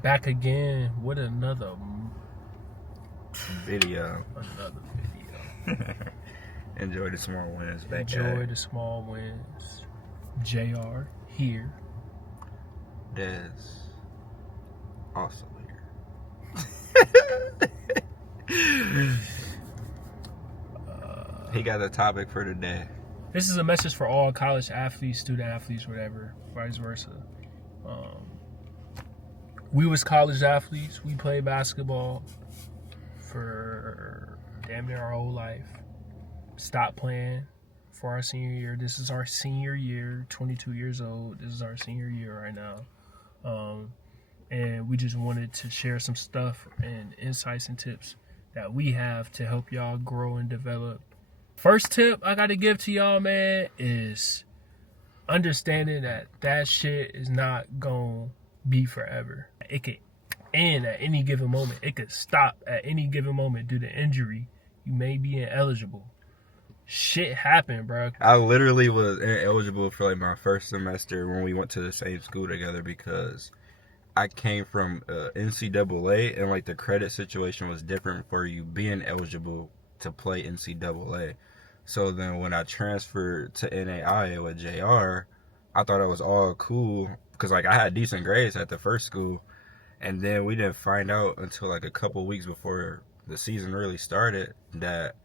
Back again with another video. video. Enjoy the small wins. Back Enjoy the small wins. JR here. Des also here. He got a topic for today. This is a message for all college athletes, student athletes, whatever, vice versa. We was college athletes. We played basketball for damn near our whole life. Stopped playing for our senior year. This is our senior year, 22 years old. This is our senior year right now. And we just wanted to share some stuff and insights and tips that we have to help y'all grow and develop. First tip I got to give to y'all, man, is understanding that shit is not going to be forever. It could end at any given moment. It could stop at any given moment due to injury. You may be ineligible. Shit happened, bro. I literally was ineligible for like my first semester when we went to the same school together because I came from NCAA and like the credit situation was different for you being eligible to play NCAA. So then when I transferred to NAI with JR, I thought it was all cool because like I had decent grades at the first school, and then we didn't find out until like a couple weeks before the season really started that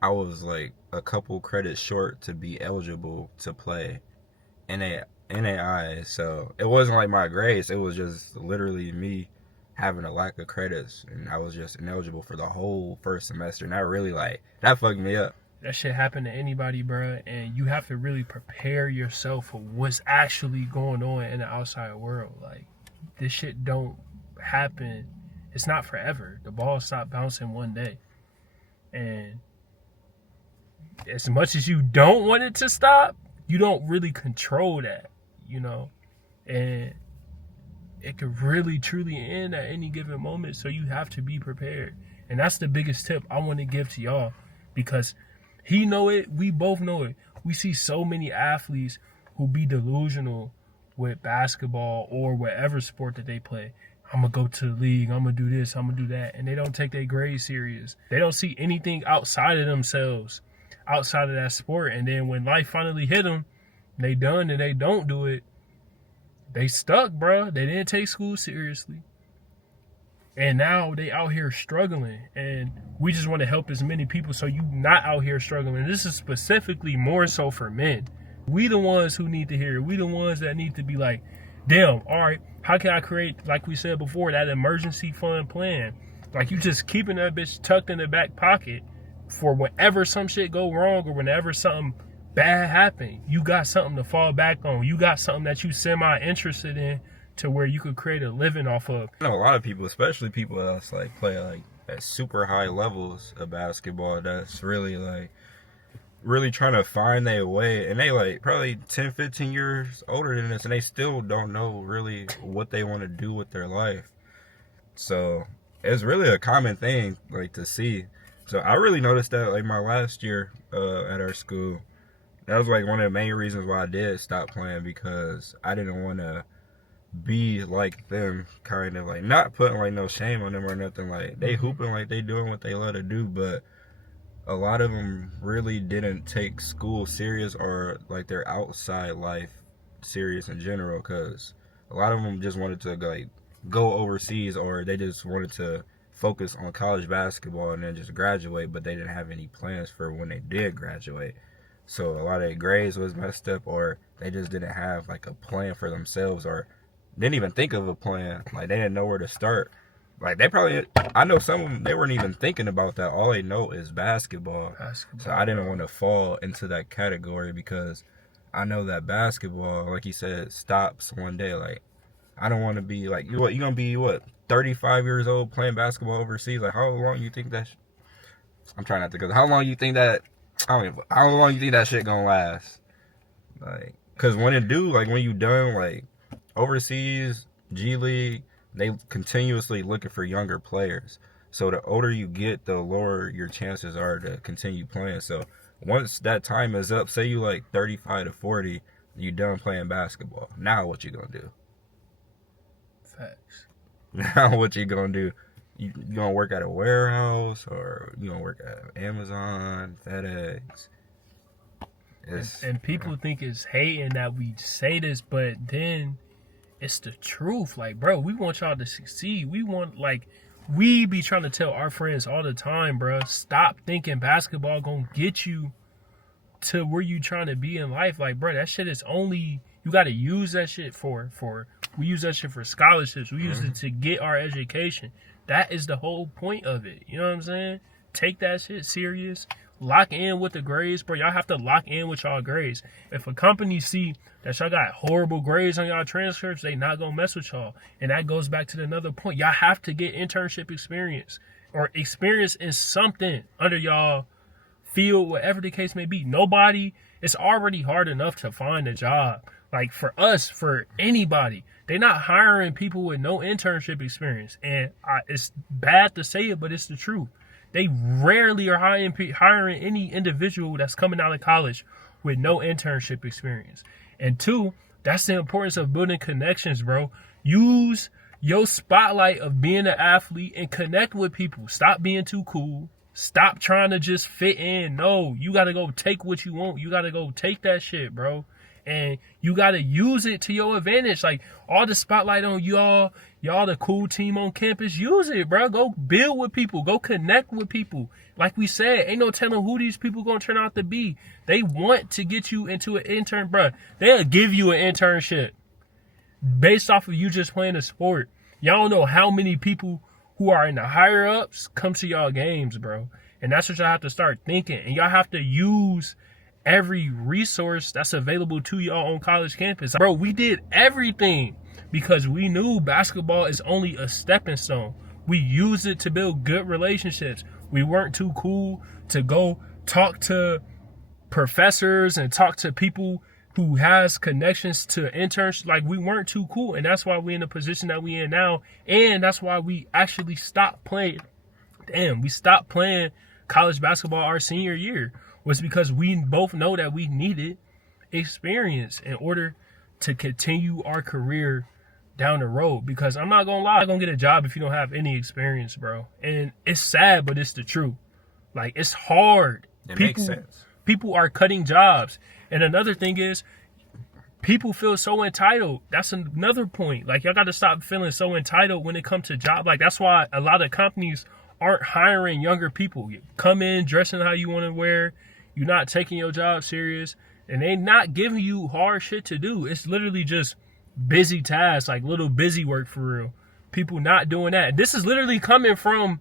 I was like a couple credits short to be eligible to play NAI. So it wasn't like my grades, it was just literally me having a lack of credits, and I was just ineligible for the whole first semester, and that fucked me up. That shit happen to anybody, bro, and you have to really prepare yourself for what's actually going on in the outside world. Like, this shit don't happen. It's not forever. The ball stopped bouncing one day. And as much as you don't want it to stop, you don't really control that, you know? And it could really, truly end at any given moment, so you have to be prepared. And that's the biggest tip I want to give to y'all, because he know it, we both know it. We see so many athletes who be delusional with basketball or whatever sport that they play. I'm going to go to the league, I'm going to do this, I'm going to do that. And they don't take their grades serious. They don't see anything outside of themselves, outside of that sport. And then when life finally hit them, they done and they don't do it, they stuck, bro. They didn't take school seriously. And now they out here struggling. And we just want to help as many people so you not out here struggling. This is specifically more so for men. We the ones who need to hear it. We the ones that need to be like, damn, all right, how can I create, like we said before, that emergency fund plan? Like, you just keeping that bitch tucked in the back pocket for whenever some shit go wrong or whenever something bad happen. You got something to fall back on. You got something that you semi-interested in to where you could create a living off of. I know a lot of people, especially people that's like play like at super high levels of basketball, that's really trying to find their way, and they like probably 10-15 years older than us, and they still don't know really what they want to do with their life. So it's really a common thing like to see. So I really noticed that like my last year at our school, that was like one of the main reasons why I did stop playing, because I didn't want to be like them, kind of like, not putting like no shame on them or nothing. Like, they hooping like they doing what they love to do, but a lot of them really didn't take school serious or like their outside life serious in general, because a lot of them just wanted to like go overseas, or they just wanted to focus on college basketball and then just graduate, but they didn't have any plans for when they did graduate. So a lot of their grades was messed up, or they just didn't have like a plan for themselves, or didn't even think of a plan. Like, they didn't know where to start. Like, I know some of them, they weren't even thinking about that. All they know is basketball. So I didn't want to fall into that category, because I know that basketball, like you said, stops one day. Like, I don't want to be like, you gonna be 35 years old playing basketball overseas? Like, how long you think that I'm trying not to go. How long you think that how long you think that shit gonna last? Like, cause when it do, like when you done like overseas, G League, they continuously looking for younger players. So the older you get, the lower your chances are to continue playing. So once that time is up, say you like 35 to 40, you done playing basketball. Now what you gonna do? Facts. Now what you gonna do? You gonna work at a warehouse or you gonna work at Amazon, FedEx? And people think it's hating that we say this, but then it's the truth. Like, bro, we want y'all to succeed. We be trying to tell our friends all the time, bro, stop thinking basketball gonna get you to where you trying to be in life. Like, bro, that shit is only, you got to use that shit we use that shit for scholarships. We use it to get our education. That is the whole point of it. You know what I'm saying? Take that shit serious. Lock in with the grades, bro. Y'all have to lock in with y'all grades. If a company see that y'all got horrible grades on y'all transcripts, they not gonna mess with y'all. And that goes back to another point. Y'all have to get internship experience or experience in something under y'all field, whatever the case may be. It's already hard enough to find a job. Like for us, for anybody, they're not hiring people with no internship experience. And it's bad to say it, but it's the truth. They rarely are hiring any individual that's coming out of college with no internship experience. And two, that's the importance of building connections, bro. Use your spotlight of being an athlete and connect with people. Stop being too cool. Stop trying to just fit in. No, you got to go take what you want. You got to go take that shit, bro. And you got to use it to your advantage. Like, all the spotlight on y'all the cool team on campus, use it, bro. Go build with people. Go connect with people. Like we said, ain't no telling who these people going to turn out to be. They want to get you into an intern, bro. They'll give you an internship based off of you just playing a sport. Y'all don't know how many people who are in the higher ups come to y'all games, bro. And that's what y'all have to start thinking. And y'all have to use every resource that's available to y'all on college campus. Bro, we did everything because we knew basketball is only a stepping stone. We used it to build good relationships. We weren't too cool to go talk to professors and talk to people who has connections to interns. Like, we weren't too cool, and that's why we in the position that we in now. And that's why we actually stopped playing. We stopped playing college basketball our senior year, was because we both know that we needed experience in order to continue our career down the road. Because I'm not gonna lie, I'm gonna get a job if you don't have any experience, bro. And it's sad, but it's the truth. Like, it's hard. It makes sense. People are cutting jobs. And another thing is, people feel so entitled. That's another point. Like, y'all got to stop feeling so entitled when it comes to job. Like, that's why a lot of companies aren't hiring younger people. You come in dressing how you want to wear. You're not taking your job serious. And they not giving you hard shit to do. It's literally just busy tasks, like little busy work for real. People not doing that. This is literally coming from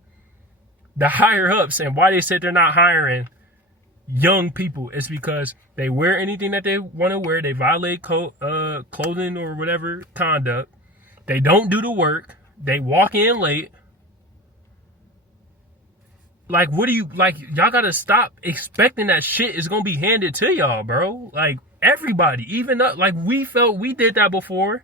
the higher ups, and why they said they're not hiring young people is because they wear anything that they want to wear. They violate clothing or whatever conduct. They don't do the work. They walk in late. Like, y'all gotta stop expecting that shit is gonna be handed to y'all, bro. Like, everybody, even like, we felt we did that before.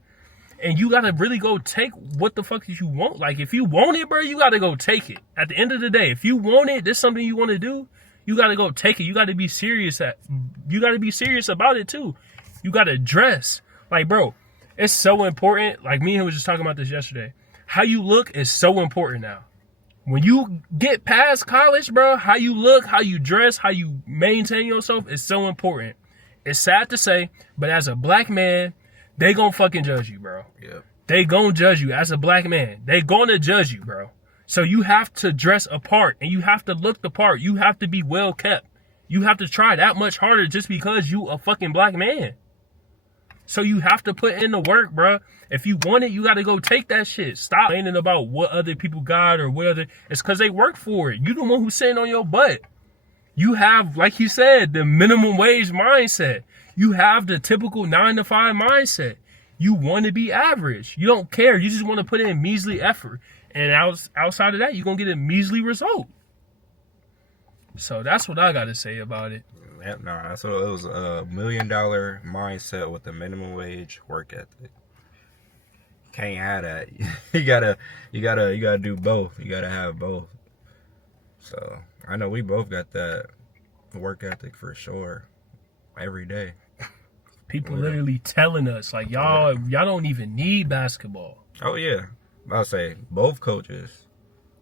And you gotta really go take what the fuck you want. Like, if you want it, bro, you gotta go take it. At the end of the day, if you want it, this is something you want to do, you gotta go take it. You gotta be serious about it too. You gotta dress. Like, bro, it's so important. Like, me and him was just talking about this yesterday. How you look is so important now. When you get past college, bro, how you look, how you dress, how you maintain yourself is so important. It's sad to say, but as a black man, they gonna fucking judge you, bro. Yeah. They gonna judge you as a black man. They gonna judge you, bro. So you have to dress apart and you have to look the part. You have to be well kept. You have to try that much harder just because you a fucking black man. So you have to put in the work, bro. If you want it, you got to go take that shit. Stop complaining about what other people got or what other. It's because they work for it. You the one who's sitting on your butt. You have, like you said, the minimum wage mindset. You have the typical 9-to-5 mindset. You want to be average. You don't care. You just want to put in measly effort. And outside of that, you're going to get a measly result. So that's what I got to say about it. Nah, so it was $1 million mindset with a minimum wage work ethic. Can't have that. You gotta do both. You gotta have both. So I know we both got that work ethic for sure. Every day. People literally telling us, like, y'all don't even need basketball. Oh yeah. I'll say both coaches.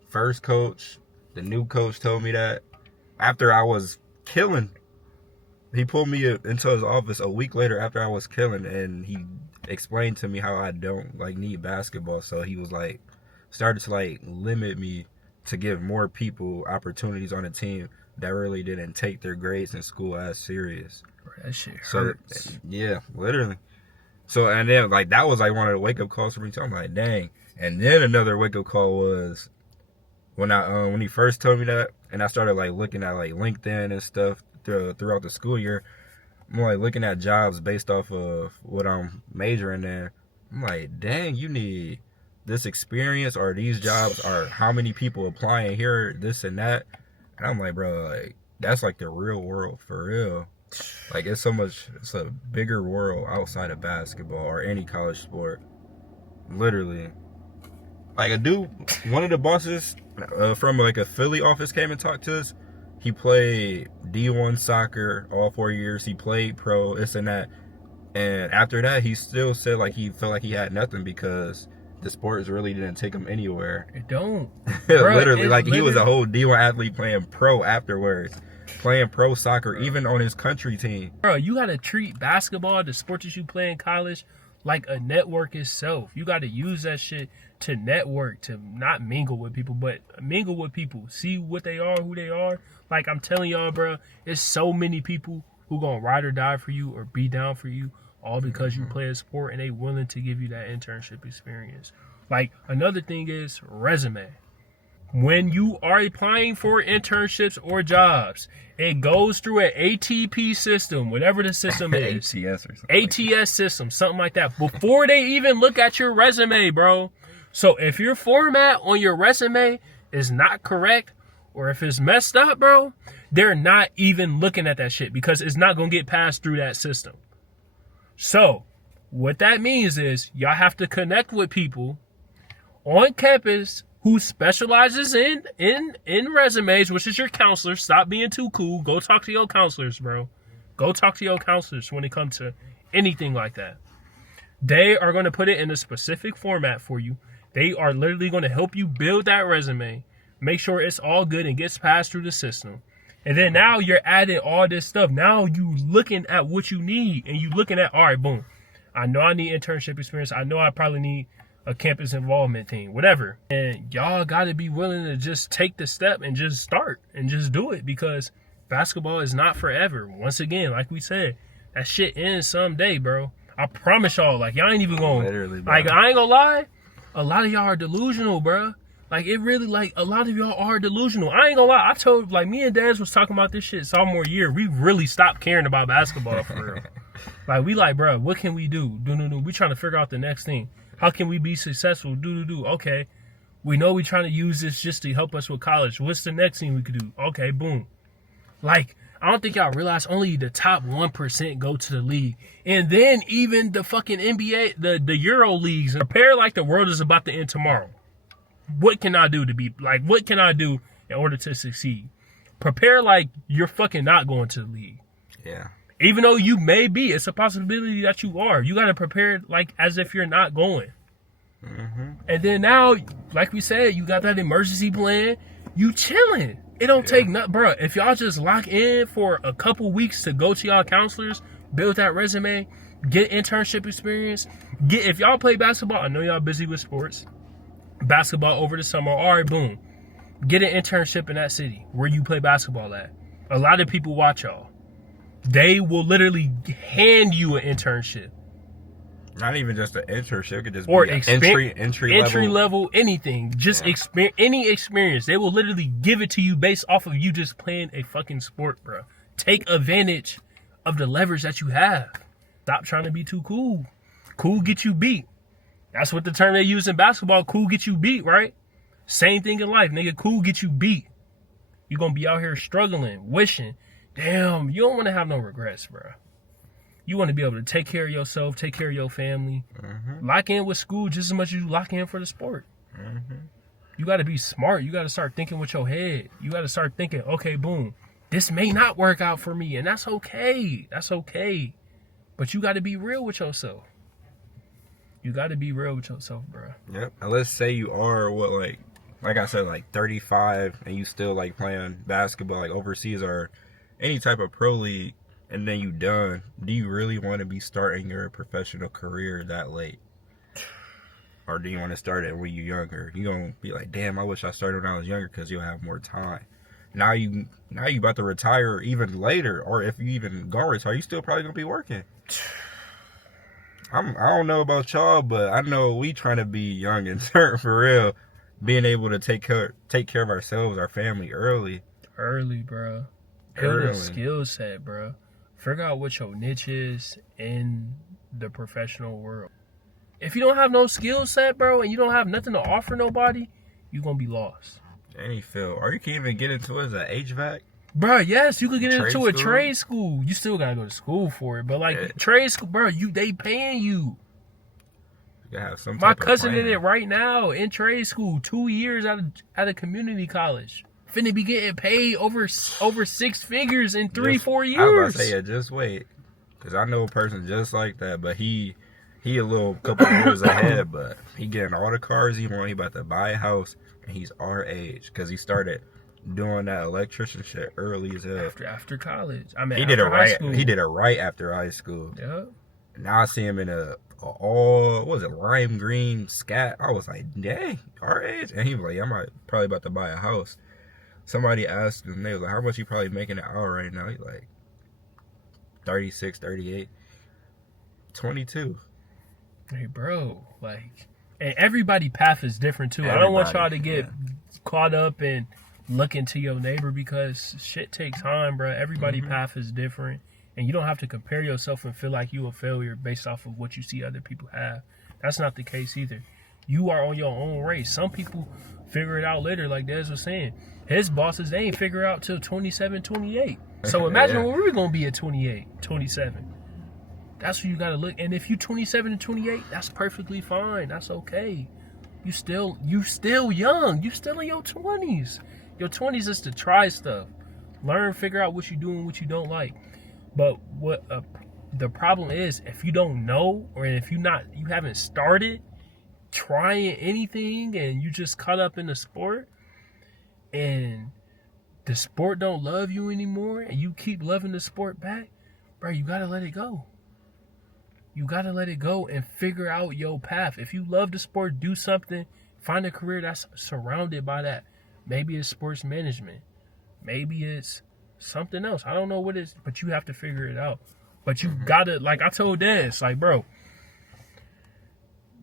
First coach, the new coach told me that after I was killing. He pulled me into his office a week later after I was killing, and he explained to me how I don't like need basketball. So he was like, started to like limit me to give more people opportunities on the team that really didn't take their grades in school as serious. That shit hurts. So yeah, literally. So and then like that was like one of the wake up calls for me too. I'm like, dang. And then another wake up call was when he first told me that, and I started like looking at like LinkedIn and stuff throughout the school year. I'm like looking at jobs based off of what I'm majoring in. I'm like, dang, you need this experience, or these jobs are how many people applying here, this and that. And I'm like, bro, like that's like the real world for real. Like it's a bigger world outside of basketball or any college sport. Literally. Like a dude, one of the bosses from like a Philly office came and talked to us. He played D1 soccer all 4 years. He played pro, this and that. And after that, he still said like he felt like he had nothing because the sports really didn't take him anywhere. It don't. Literally, like he was a whole D1 athlete playing pro afterwards. Playing pro soccer, even on his country team. Bro, you got to treat basketball, the sport that you play in college, like a network itself. You got to use that shit to network, to not mingle with people, but mingle with people. See what they are, who they are. Like I'm telling y'all, bro, there's so many people who gonna ride or die for you or be down for you, all because you play a sport and they willing to give you that internship experience. Like another thing is resume. When you are applying for internships or jobs, it goes through an ATP system, whatever the system is. ATS or something. ATS system, something like that. Before they even look at your resume, bro. So if your format on your resume is not correct, or if it's messed up, bro, they're not even looking at that shit because it's not going to get passed through that system. So what that means is y'all have to connect with people on campus who specializes in resumes, which is your counselor. Stop being too cool. Go talk to your counselors, bro. Go talk to your counselors when it comes to anything like that. They are going to put it in a specific format for you. They are literally going to help you build that resume, make sure it's all good and gets passed through the system. And then now you're adding all this stuff. Now you looking at what you need and you looking at, all right, boom. I know I need internship experience. I know I probably need a campus involvement team, whatever. And y'all got to be willing to just take the step and just start and just do it, because basketball is not forever. Once again, like we said, that shit ends someday, bro. I promise y'all, like y'all ain't even going, like I ain't gonna lie, a lot of y'all are delusional, bro. Like it really, like a lot of y'all are delusional. I ain't gonna lie, I told, like me and Daz was talking about this shit sophomore year. We really stopped caring about basketball for real. Like we like, bro, what can we do? We trying to figure out the next thing. How can we be successful? Okay. We know we trying to use this just to help us with college. What's the next thing we could do? Okay, boom. Like, I don't think y'all realize only the top 1% go to the league. And then even the fucking NBA, the Euro leagues, prepare like the world is about to end tomorrow. What can I do to be, like, what can I do in order to succeed? Prepare like you're fucking not going to the league. Yeah. Even though you may be, it's a possibility that you are. You got to prepare like as if you're not going. Mm-hmm. And then now, like we said, you got that emergency plan. You chilling. It don't take nothing, bro. If y'all just lock in for a couple weeks to go to y'all counselors, build that resume, get internship experience, if y'all play basketball, I know y'all busy with sports, basketball over the summer, all right, boom. Get an internship in that city where you play basketball at. A lot of people watch y'all. They will literally hand you an internship. Not even just an internship, it could just or be an entry level, anything. Just any experience. They will literally give it to you based off of you just playing a fucking sport, bro. Take advantage of the leverage that you have. Stop trying to be too cool. Cool get you beat. That's what the term they use in basketball. Cool get you beat, right? Same thing in life, nigga. Cool get you beat. You're gonna be out here struggling, wishing. Damn, you don't want to have no regrets, bro. You want to be able to take care of yourself, take care of your family. Mm-hmm. Lock in with school just as much as you lock in for the sport. Mm-hmm. You got to be smart. You got to start thinking with your head. You got to start thinking, okay, boom, this may not work out for me, and that's okay. That's okay. But you got to be real with yourself. You got to be real with yourself, bro. Yep. And let's say you are like I said, like 35, and you still like playing basketball like overseas or any type of pro league, and then you done. Do you really want to be starting your professional career that late? Or do you want to start it when you're younger? You gonna be like, damn, I wish I started when I was younger because you'll have more time. Now you about to retire even later, or if you even gonna retire, you still probably gonna be working. I don't know about y'all, but I know we trying to be young and turn for real, being able to take care of ourselves, our family early, bro. Build a skill set, bro. Figure out what your niche is in the professional world. If you don't have no skill set, bro, and you don't have nothing to offer nobody, you're going to be lost. Any field. Or you can even get into it as an HVAC. Bro, yes, you could get into a trade school. You still got to go to school for it. But, like, trade school, bro, they paying you. You have some My cousin in it right now in trade school, 2 years at a community college. Finna be getting paid over 6 figures in 3-4 years. I was about to say, yeah, just wait. Because I know a person just like that, but he a little couple years ahead, but he getting all the cars he want. He about to buy a house, and he's our age because he started doing that electrician shit early as hell. After college, I mean, he did it right. He did it right after high school. Yeah. Now I see him in a what was it, lime green Scat. I was like, dang, our age, and he was like, yeah, I'm probably about to buy a house. Somebody asked him, they was like, how much you probably making an hour right now? He's like, 36, 38, 22. Hey, bro, like, and everybody path is different too. I don't want y'all to get caught up and look into your neighbor because shit takes time, bro. Everybody path is different, and you don't have to compare yourself and feel like you a failure based off of what you see other people have. That's not the case either. You are on your own race. Some people figure it out later, like Des was saying. His bosses, they ain't figure out till 27, 28. So imagine where we're going to be at 28, 27. That's where you got to look. And if you 27 and 28, that's perfectly fine. That's okay. You still young. You still in your 20s. Your 20s is to try stuff. Learn, figure out what you do and what you don't like. But what the problem is, if you don't know, or if you haven't started trying anything and you just caught up in the sport and the sport don't love you anymore and you keep loving the sport back, bro, you got to let it go. You got to let it go and figure out your path. If you love the sport, do something. Find a career that's surrounded by that. Maybe it's sports management. Maybe it's something else. I don't know what it is, but you have to figure it out. But you got to, like I told Des, like, bro,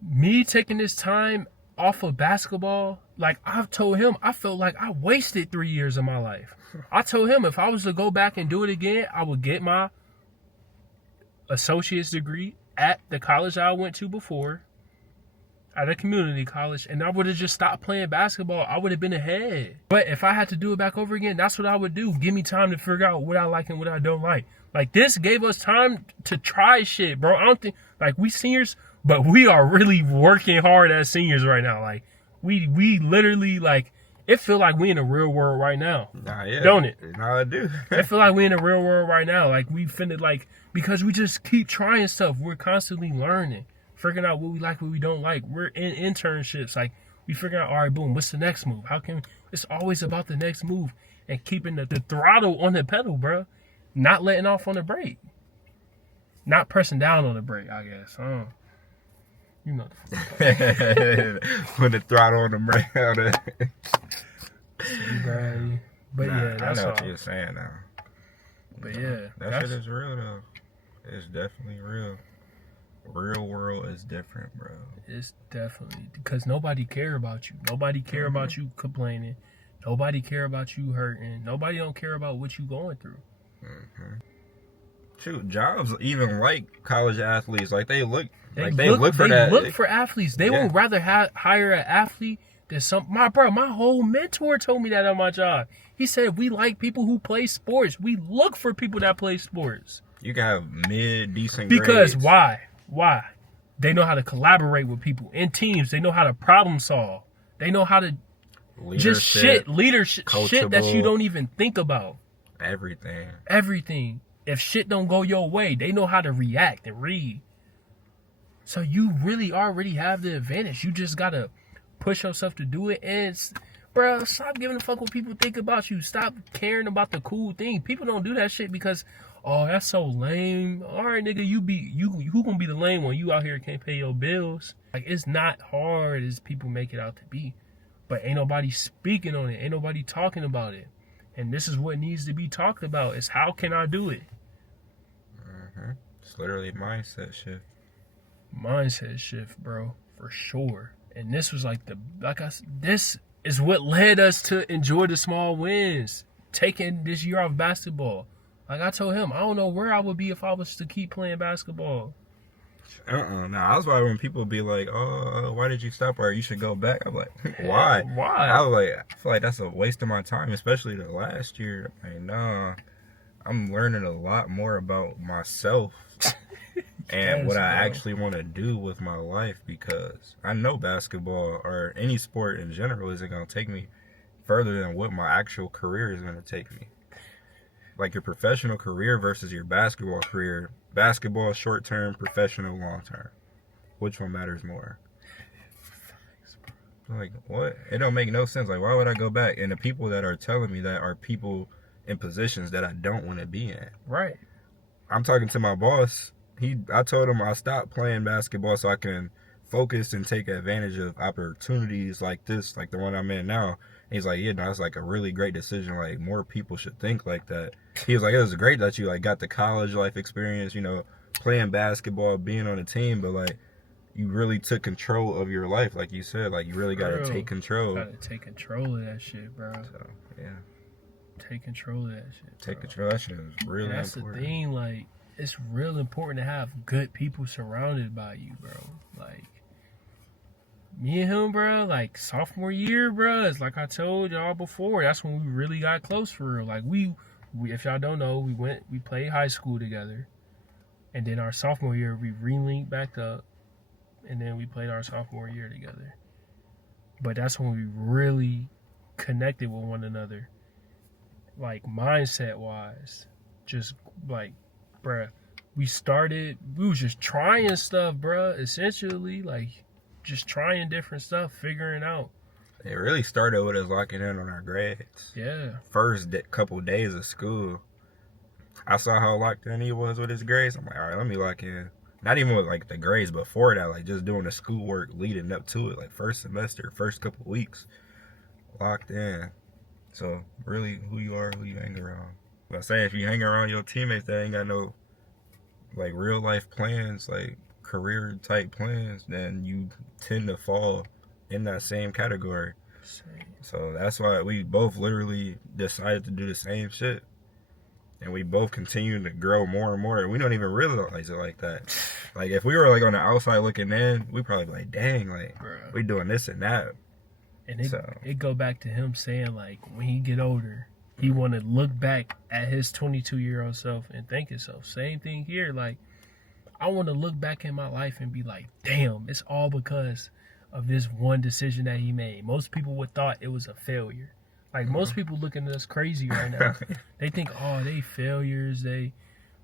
me taking this time off of basketball, like I've told him, I felt like I wasted 3 years of my life. I told him if I was to go back and do it again, I would get my associate's degree at the college I went to before, at a community college, and I would have just stopped playing basketball. I would have been ahead. But if I had to do it back over again, that's what I would do. Give me time to figure out what I like and what I don't like. Like, this gave us time to try shit, bro. I don't think, like, we seniors, but we are really working hard as seniors right now. Like, we literally, like, it feel like we in the real world right now. Nah, yeah. Don't it? Nah, I do. It feel like we in the real world right now. Like, we finna, like, because we just keep trying stuff. We're constantly learning, figuring out what we like, what we don't like. We're in internships. Like, we figuring out, all right, boom, what's the next move? It's always about the next move and keeping the throttle on the pedal, bro. Not letting off on the brake. Not pressing down on the brake, I guess. You know the fuck. Put the throttle on the brake. But yeah, that's I know all. what you're saying now. But yeah, that shit is real though. It's definitely real. Real world is different, bro. It's definitely because nobody care about you. Nobody care about you complaining. Nobody care about you hurting. Nobody don't care about what you going through. Shoot, jobs even like college athletes. Like they look for that. They look for athletes. They would rather hire an athlete than my whole mentor told me that on my job. He said we like people who play sports. We look for people that play sports. You can have decent because grades. Why? They know how to collaborate with people in teams. They know how to problem solve. They know how to leadership shit that you don't even think about. Everything. If shit don't go your way, they know how to react and read. So you really already have the advantage. You just gotta push yourself to do it. And bro, stop giving a fuck what people think about you. Stop caring about the cool thing. People don't do that shit because, oh, that's so lame. All right, nigga, who gonna be the lame one? You out here can't pay your bills. Like, it's not hard as people make it out to be. But ain't nobody speaking on it. Ain't nobody talking about it. And this is what needs to be talked about. Is how can I do it? It's literally a mindset shift. Mindset shift, bro, for sure. And this was like this is what led us to enjoy the small wins. Taking this year off basketball. Like I told him, I don't know where I would be if I was to keep playing basketball. No, that's why when people be like, "Oh, why did you stop?" Or "You should go back," I'm like, "Why? Why?" I was like, I feel like that's a waste of my time, especially the last year. Like, nah, I'm learning a lot more about myself and Yes, what I bro. actually want to do with my life, because I know basketball or any sport in general isn't gonna take me further than what my actual career is gonna take me. Like your professional career versus your basketball career. Basketball short term, professional long term. Which one matters more? Like, what? It don't make no sense. Like, why would I go back? And the people that are telling me that are people in positions that I don't want to be in. Right. I'm talking to my boss. I told him I stopped playing basketball so I can focus and take advantage of opportunities like this, like the one I'm in now. And he's like, yeah, no, that's like a really great decision. Like, more people should think like that. He was like, it was great that you like got the college life experience, playing basketball, being on a team, but like you really took control of your life, like you said. Like, you really gotta take control. Gotta take control of that shit, bro. So yeah, take control of that shit. take control. That shit is really And that's important. the thing. Like, it's real important to have good people surrounded by you, bro. Like, me and him, bro, like sophomore year, bro, it's like I told y'all before, that's when we really got close for real. Like, we if y'all don't know, we played high school together, and then our sophomore year we re-linked back up, and then we played our sophomore year together. But that's when we really connected with one another, like mindset wise. Just like, bruh, we was just trying stuff, bruh, essentially, like just trying different stuff, figuring out. It really started with us locking in on our grades. Yeah. First couple days of school, I saw how locked in he was with his grades. I'm like, all right, let me lock in. Not even with like the grades before that, like just doing the schoolwork leading up to it, like first semester, first couple weeks, locked in. So really, who you are, who you hang around. But I say, if you hang around your teammates that ain't got no like real life plans, like career type plans, then you tend to fall in that same category. So that's why we both literally decided to do the same shit. And we both continue to grow more and more. We don't even realize it like that. Like, if we were like on the outside looking in, we'd probably be like, dang, like, Bruh. we doing this and that. And it go back to him saying, like, when he get older, he want to look back at his 22-year-old self and thank himself. Same thing here. Like, I want to look back in my life and be like, damn, it's all because of this one decision that he made. Most people would thought it was a failure. Like, most people looking at us crazy right now. They think, oh, they failures. They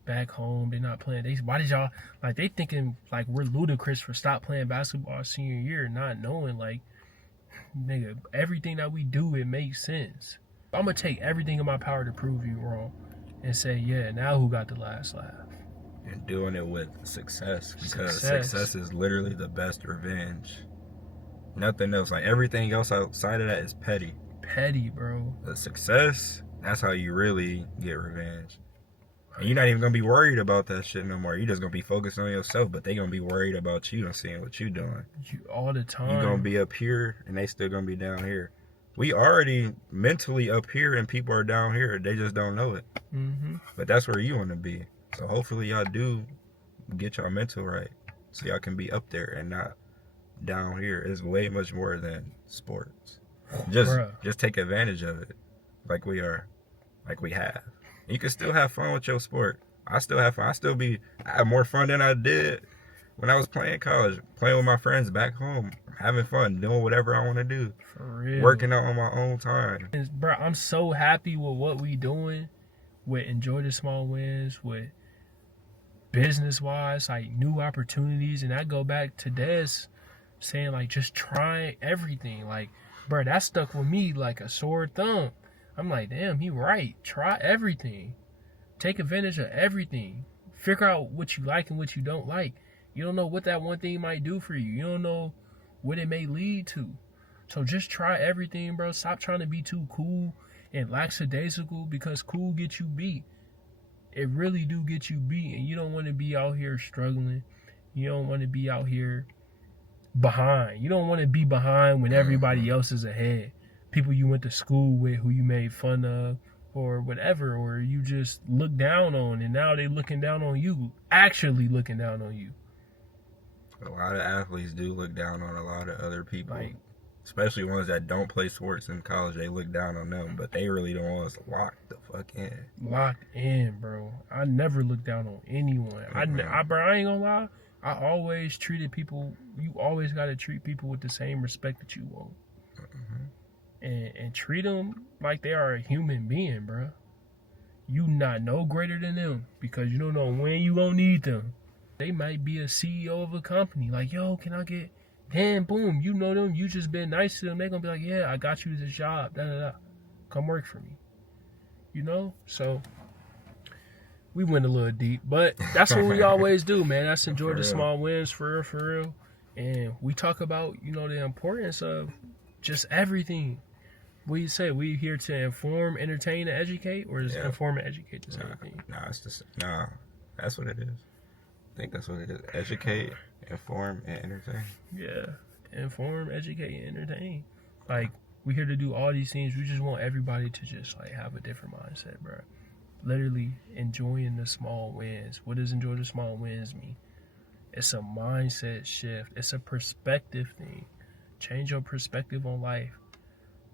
back home. They're not playing. Why did y'all, like, they thinking, like, we're ludicrous for stop playing basketball our senior year, not knowing, like, nigga, everything that we do, it makes sense. I'm going to take everything in my power to prove you wrong and say, yeah, now who got the last laugh? And doing it with success, because success is literally the best revenge. Nothing else. Like, everything else outside of that is petty. Petty, bro. The success, that's how you really get revenge. And you're not even going to be worried about that shit no more. You're just going to be focused on yourself, but they going to be worried about you and seeing what you doing. All the time. You're going to be up here, and they still going to be down here. We already mentally up here, and people are down here. They just don't know it. Mm-hmm. But that's where you want to be. So hopefully y'all do get y'all mental right, so y'all can be up there and not down here. It's way much more than sports. Just take advantage of it, like we have. You can still have fun with your sport. I still have fun. I have more fun than I did when I was playing college, playing with my friends back home, having fun, doing whatever I want to do. For real. Working out on my own time. And, bro, I'm so happy with what we doing, with Enjoy the Small Wins, with business wise, like new opportunities. And I go back to Des saying like just try everything. Like, bro, that stuck with me like a sore thumb. I'm like, damn, he right. Try everything. Take advantage of everything. Figure out what you like and what you don't like. You don't know what that one thing might do for you. You don't know what it may lead to. So just try everything, bro. Stop trying to be too cool and lackadaisical, because cool gets you beat. It really do get you beat, and you don't want to be out here struggling. You don't want to be out here behind. You don't want to be behind when everybody else is ahead. People you went to school with, who you made fun of, or whatever, or you just look down on, and now they looking down on you, actually looking down on you. A lot of athletes do look down on a lot of other people. Like, especially ones that don't play sports in college, they look down on them, but they really don't want us locked the fuck in. Locked in, bro. I never look down on anyone. Bro, I ain't gonna lie. I always treated people. You always gotta treat people with the same respect that you want, and treat them like they are a human being, bro. You not no greater than them, because you don't know when you gonna need them. They might be a CEO of a company. Like, yo, can I get? Then boom, you know them. You just been nice to them. They gonna be like, yeah, I got you this job. Da da da. Come work for me. You know. So we went a little deep, but that's what we always do, man. That's enjoy the small wins, for real. And we talk about, you know, the importance of just everything. What do you say? We here to inform, entertain, and educate, or is inform and educate the same thing? Nah, that's what it is. I think that's what it is. Educate, inform, and entertain. Yeah. Inform, educate, and entertain. Like, we here to do all these things. We just want everybody to just, like, have a different mindset, bro. Literally enjoying the small wins. What does enjoy the small wins mean? It's a mindset shift. It's a perspective thing. Change your perspective on life.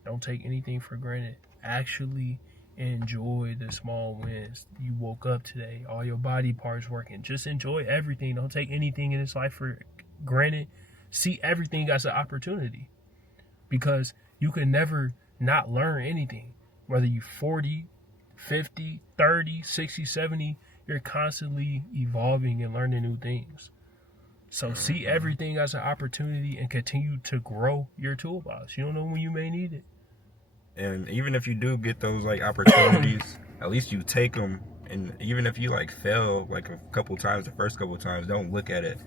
Don't take anything for granted. Actually enjoy the small wins. You woke up today, all your body parts working. Just enjoy everything. Don't take anything in this life for granted. See everything as an opportunity, because you can never not learn anything. Whether you 40, 50, 30, 60, 70, you're constantly evolving and learning new things. So see everything as an opportunity and continue to grow your toolbox. You don't know when you may need it. And even if you do get those like opportunities, at least you take them. And even if you like fail like a couple times, the first couple times, don't look at it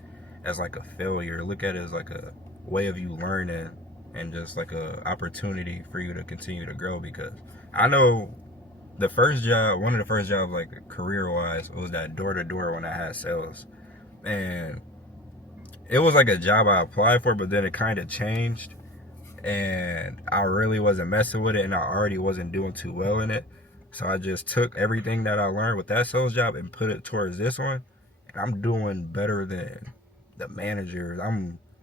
as like a failure. Look at it as like a way of you learning, and just like a opportunity for you to continue to grow. Because I know one of the first jobs, like career wise, was that door to door when I had sales. And it was like a job I applied for, but then it kind of changed. And I really wasn't messing with it, and I already wasn't doing too well in it. So I just took everything that I learned with that sales job and put it towards this one. And I'm doing better than the managers.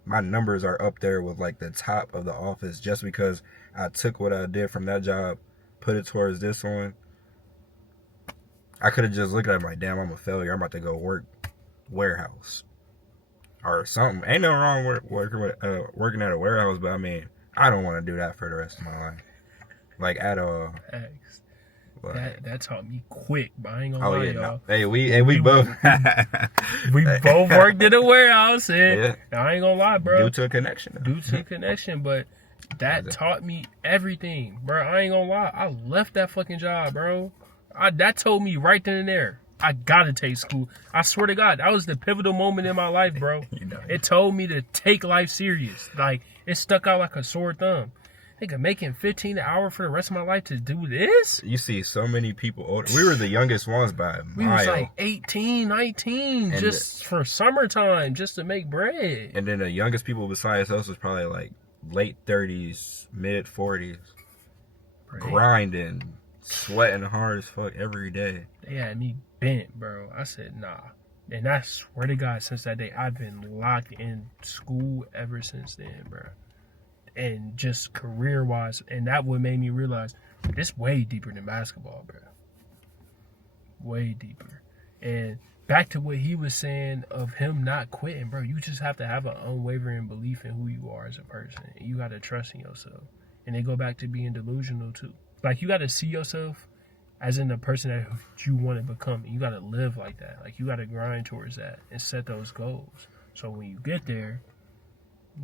My numbers are up there with like the top of the office, just because I took what I did from that job, put it towards this one. I could have just looked at it like, damn, I'm a failure. I'm about to go work warehouse or something. Ain't nothing wrong with working at a warehouse, but I mean, I don't want to do that for the rest of my life, like at all. Thanks. That taught me quick, but I ain't gonna lie, y'all. No. Hey, we both we both worked in a warehouse, and I ain't gonna lie, bro. Due to a connection, but that taught me everything, bro. I ain't gonna lie. I left that fucking job, bro. That told me right then and there, I gotta take school. I swear to God, that was the pivotal moment in my life, bro. It told me to take life serious. Like, it stuck out like a sore thumb. Nigga, making $15 an hour for the rest of my life to do this? You see so many people older. We were the youngest ones by a mile. We was like 18, 19, and just for summertime, just to make bread. And then the youngest people besides us was probably like late 30s, mid 40s. Grinding, sweating hard as fuck every day. They had me bent, bro. I said, nah. And I swear to God, since that day, I've been locked in school ever since then, bro. And just career-wise, and that what made me realize this way deeper than basketball, bro. Way deeper. And back to what he was saying of him not quitting, bro. You just have to have an unwavering belief in who you are as a person. And you got to trust in yourself. And they go back to being delusional, too. Like, you got to see yourself as in the person that you want to become. You got to live like that. Like, you got to grind towards that and set those goals. So when you get there,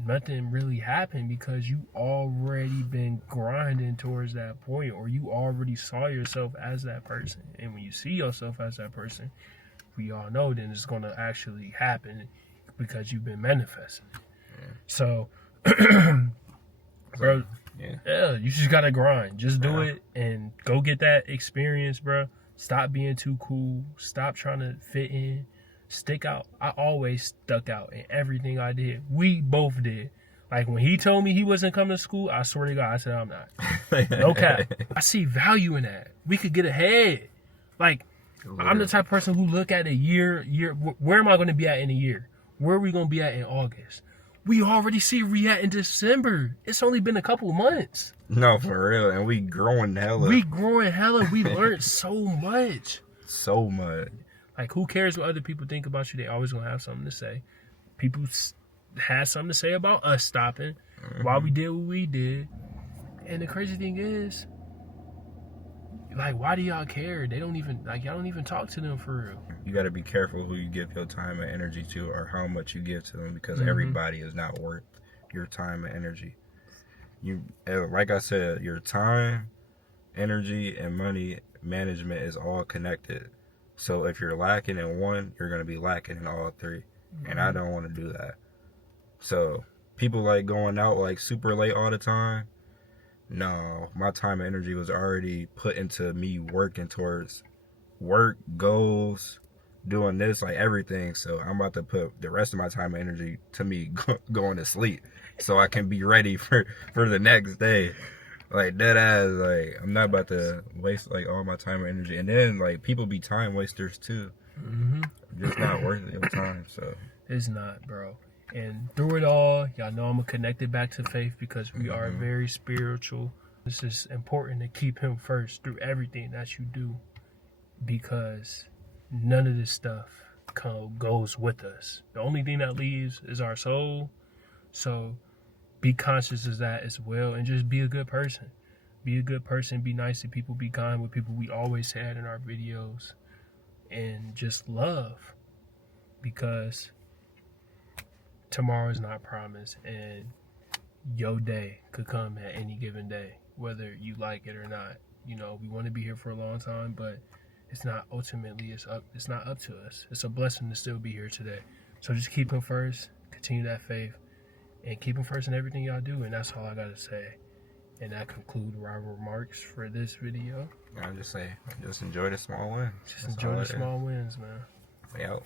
nothing really happened because you already been grinding towards that point, or you already saw yourself as that person. And when you see yourself as that person, we all know then it's going to actually happen because you've been manifesting it. Yeah. So, bro, yeah, you just got to grind. Just do it and go get that experience, bro. Stop being too cool. Stop trying to fit in. Stick out. I always stuck out in everything I did. We both did. Like, when he told me he wasn't coming to school, I swear to God, I said, I'm not. No cap. I see value in that. We could get ahead. Like, I'm the type of person who look at a year, where am I going to be at in a year? Where are we going to be at in August? We already see where we at in December. It's only been a couple months. No, for real. And we growing hella. We learned so much. So much. Like, who cares what other people think about you? They always going to have something to say. People had something to say about us stopping, why we did what we did. And the crazy thing is, like, why do y'all care? They don't even, like, y'all don't even talk to them for real. You got to be careful who you give your time and energy to, or how much you give to them, because everybody is not worth your time and energy. You, like I said, your time, energy, and money management is all connected. So if you're lacking in one, you're going to be lacking in all three. And I don't want to do that. So people like going out like super late all the time. No, my time and energy was already put into me working towards work, goals, doing this, like everything. So I'm about to put the rest of my time and energy to me going to sleep so I can be ready for the next day. Like, dead ass, like, I'm not about to waste, like, all my time and energy. And then, like, people be time wasters, too. Just not worth your time, so. It's not, bro. And through it all, y'all know I'm connected back to faith because we are very spiritual. It's just important to keep him first through everything that you do, because none of this stuff goes with us. The only thing that leaves is our soul. So be conscious of that as well, and just be a good person. Be a good person, be nice to people, be kind with people. We always say that in our videos. And just love, because tomorrow is not promised, and your day could come at any given day, whether you like it or not. You know, we want to be here for a long time, but it's not ultimately, it's not up to us. It's a blessing to still be here today. So just keep him first, continue that faith, and keep him first in everything y'all do. And that's all I gotta say. And that concludes our remarks for this video. I just say, just enjoy the small wins. Just enjoy the small wins, man. We out.